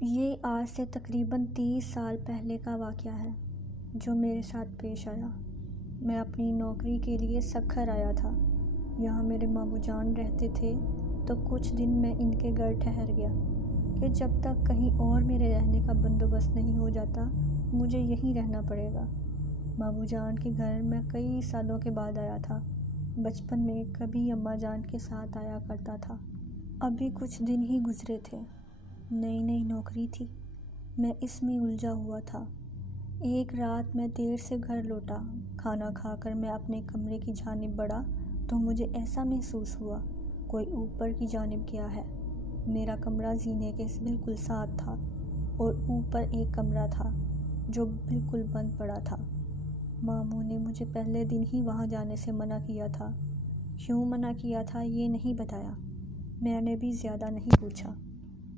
یہ آج سے تقریباً 30 سال پہلے کا واقعہ ہے جو میرے ساتھ پیش آیا۔ میں اپنی نوکری کے لیے سکھر آیا تھا۔ یہاں میرے ماموں جان رہتے تھے تو کچھ دن میں ان کے گھر ٹھہر گیا کہ جب تک کہیں اور میرے رہنے کا بندوبست نہیں ہو جاتا مجھے یہیں رہنا پڑے گا۔ ماموں جان کے گھر میں کئی سالوں کے بعد آیا تھا۔ بچپن میں کبھی اماں جان کے ساتھ آیا کرتا تھا۔ ابھی کچھ دن ہی گزرے تھے، نئی نئی نوکری تھی، میں اس میں الجھا ہوا تھا۔ ایک رات میں دیر سے گھر لوٹا، کھانا کھا کر میں اپنے کمرے کی جانب بڑھا تو مجھے ایسا محسوس ہوا کوئی اوپر کی جانب گیا ہے۔ میرا کمرہ زینے کے بالکل ساتھ تھا اور اوپر ایک کمرہ تھا جو بالکل بند پڑا تھا۔ ماموں نے مجھے پہلے دن ہی وہاں جانے سے منع کیا تھا۔ کیوں منع کیا تھا یہ نہیں بتایا، میں نے بھی زیادہ نہیں پوچھا،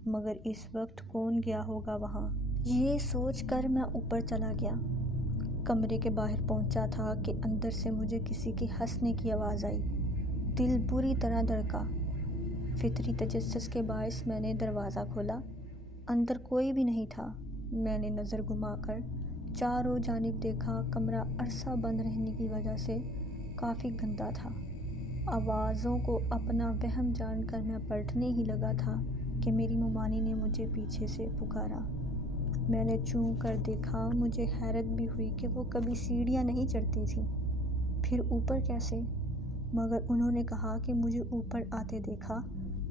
مگر اس وقت کون گیا ہوگا وہاں، یہ سوچ کر میں اوپر چلا گیا۔ کمرے کے باہر پہنچا تھا کہ اندر سے مجھے کسی کے ہنسنے کی آواز آئی۔ دل بری طرح دھڑکا۔ فطری تجسس کے باعث میں نے دروازہ کھولا۔ اندر کوئی بھی نہیں تھا۔ میں نے نظر گھما کر چاروں جانب دیکھا۔ کمرہ عرصہ بند رہنے کی وجہ سے کافی گندا تھا۔ آوازوں کو اپنا وہم جان کر میں پلٹنے ہی لگا تھا کہ میری ممانی نے مجھے پیچھے سے پکارا۔ میں نے چون کر دیکھا۔ مجھے حیرت بھی ہوئی کہ وہ کبھی سیڑھیاں نہیں چڑھتی تھیں، پھر اوپر کیسے؟ مگر انہوں نے کہا کہ مجھے اوپر آتے دیکھا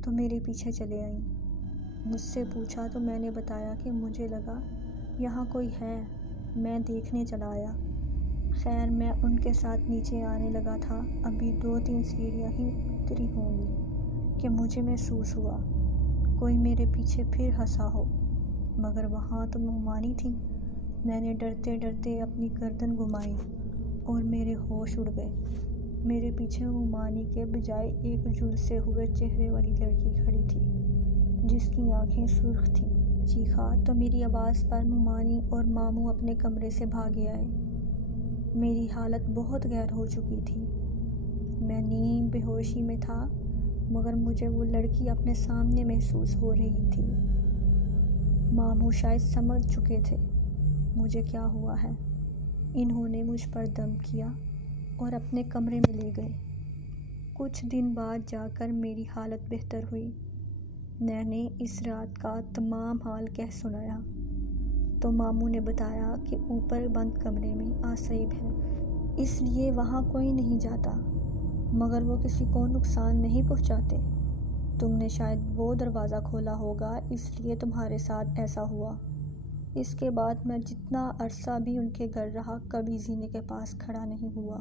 تو میرے پیچھے چلے آئیں۔ مجھ سے پوچھا تو میں نے بتایا کہ مجھے لگا یہاں کوئی ہے، میں دیکھنے چلا آیا۔ خیر میں ان کے ساتھ نیچے آنے لگا تھا۔ ابھی 2-3 سیڑھیاں ہی اتری ہوں گی کہ مجھے محسوس ہوا کوئی میرے پیچھے پھر ہنسا ہو، مگر وہاں تو ممانی تھی۔ میں نے ڈرتے ڈرتے اپنی گردن گھمائی اور میرے ہوش اڑ گئے۔ میرے پیچھے ممانی کے بجائے ایک جھلسے ہوئے چہرے والی لڑکی کھڑی تھی جس کی آنکھیں سرخ تھیں۔ چیخا تو میری آواز پر ممانی اور ماموں اپنے کمرے سے بھاگے آئے۔ میری حالت بہت گہر ہو چکی تھی۔ میں نیم بے ہوشی میں تھا، مگر مجھے وہ لڑکی اپنے سامنے محسوس ہو رہی تھی۔ ماموں شاید سمجھ چکے تھے مجھے کیا ہوا ہے۔ انہوں نے مجھ پر دم کیا اور اپنے کمرے میں لے گئے۔ کچھ دن بعد جا کر میری حالت بہتر ہوئی۔ میں نے اس رات کا تمام حال کہہ سنایا تو ماموں نے بتایا کہ اوپر بند کمرے میں آسیب ہے، اس لیے وہاں کوئی نہیں جاتا، مگر وہ کسی کو نقصان نہیں پہنچاتے۔ تم نے شاید وہ دروازہ کھولا ہوگا، اس لیے تمہارے ساتھ ایسا ہوا۔ اس کے بعد میں جتنا عرصہ بھی ان کے گھر رہا کبھی زینے کے پاس کھڑا نہیں ہوا۔